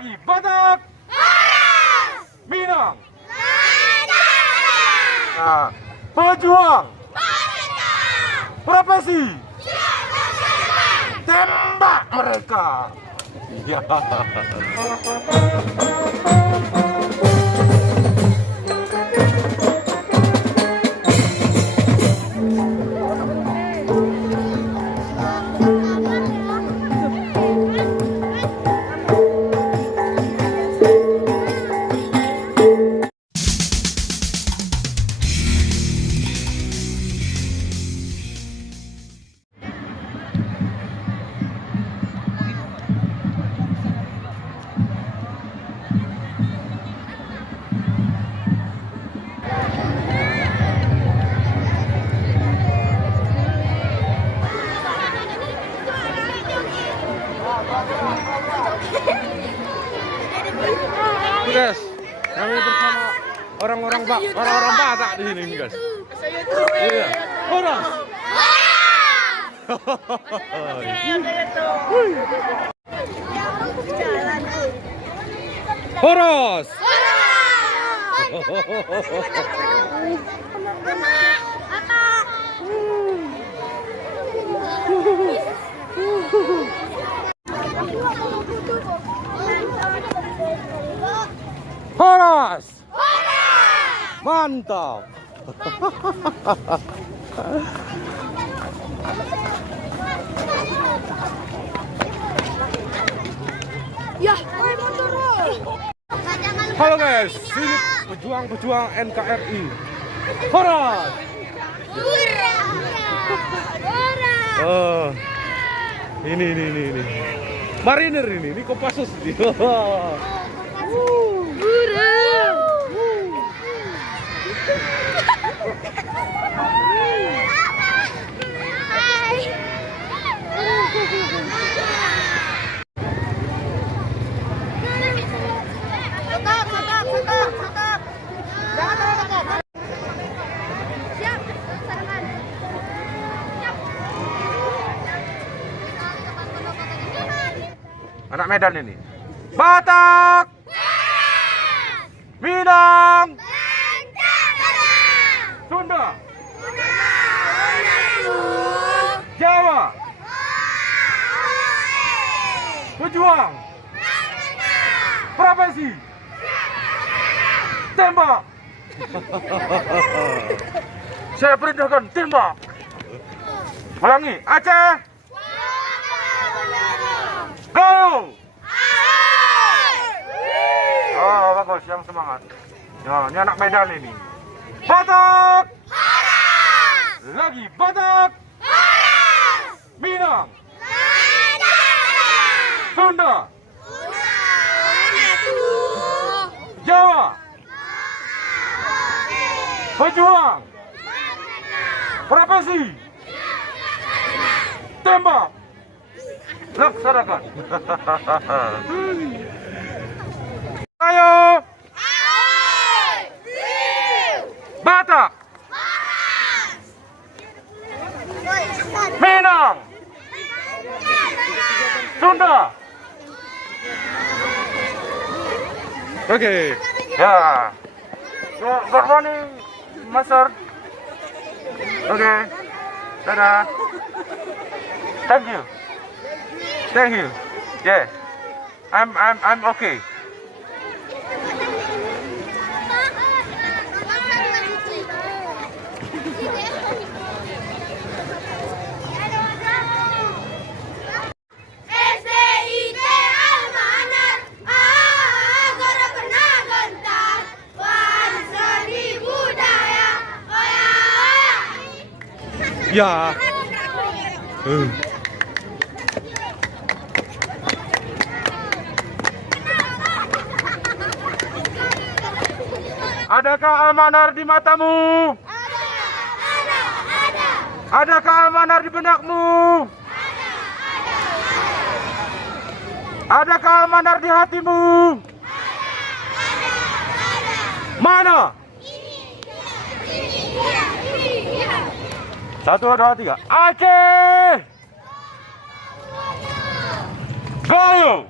Lagi Batak. Minang. Nah, pejuang. Profesi. Tembak mereka. Ya. Guys, kami bersama orang-orang Batak di sini, guys. Iya, Horas. Horas. Horas. Mantap. Ya, halo guys, sini pejuang-pejuang NKRI. Horas. Oh, ini. Marinir ini Kopassus ini. Anak Medan ini. Batak. Minang. Sunda. Jawa. Pejuang. Profesi. Tembak. Saya perintahkan tembak. Ulangi. Aceh. Go! Oh, bagus, yang semangat. Ya, ini anak Medan ini. Batak! Lagi Batak! Minang! Sunda! Jawa! Pejuang! Profesi! Tembak! Laksanakan. Ayo. Batak. Minang. Sunda. Oke. Ya. Good morning, Master. Oke. Dadah. Thank you. Thank you. Yeah, I'm okay. Ya. Adakah almanar di matamu? Ada. Adakah almanar di benakmu? Adakah almanar di hatimu? Mana? Satu, dua, tiga. Aceh. Gayo.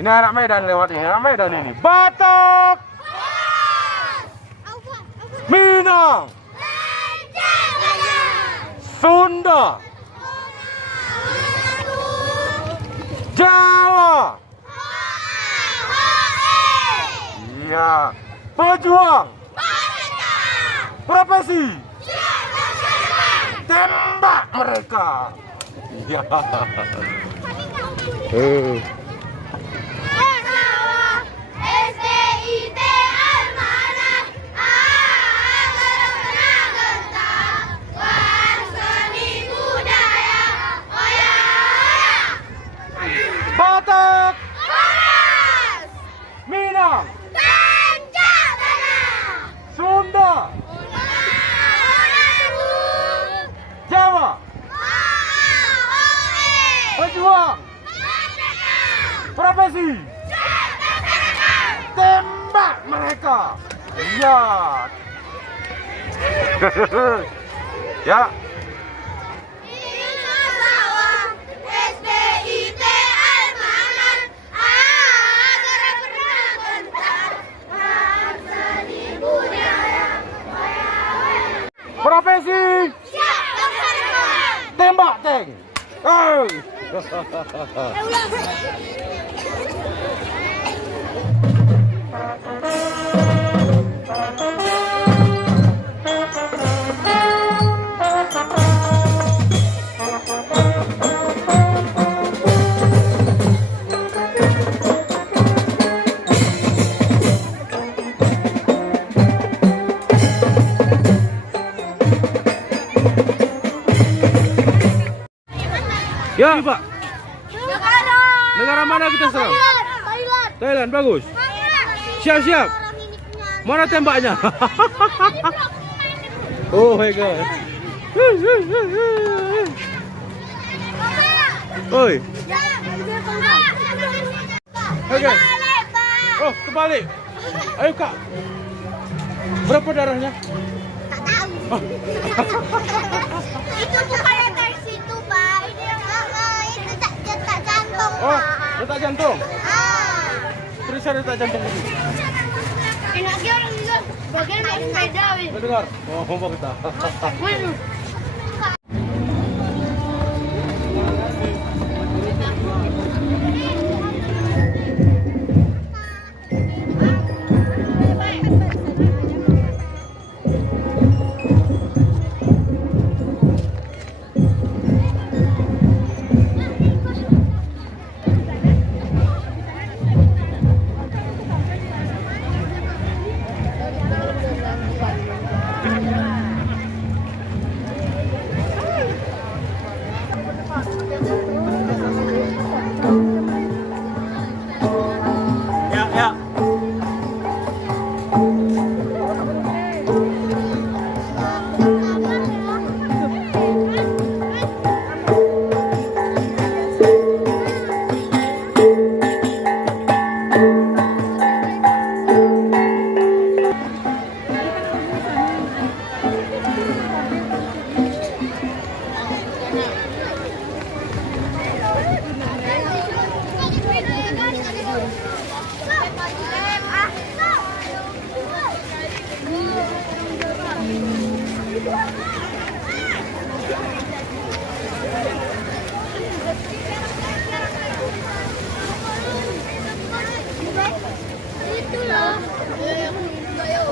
Ini anak Medan lewat ini, anak Medan ini. Batak, Minang, Sunda, Jawa. Iya. Pejuang. Profesi. Tembak mereka. Iya. Batak, Minang, Sunda, Jawa, pejuang, profesi, tembak mereka. Iya. Ya. Profesi tembak tank. Ya, Pak. Negara mana kita serang? Thailand, bagus. Siap-siap. Mana tembaknya? Oh my god. Oi. Oke. Oh, kembali. Ayo, Kak. Berapa darahnya? Tak tahu. Itu bukannya dari situ, Pak. Ini yang itu detak jantung, Oh, Pak. detak jantung. Ah. Periksa detak jantung dulu. Enak dia orang juga. Bagian main sepeda, weh. Mendengar? Oh, ngomong kita. Waduh. Ya, ya. Itu loh. Ayo.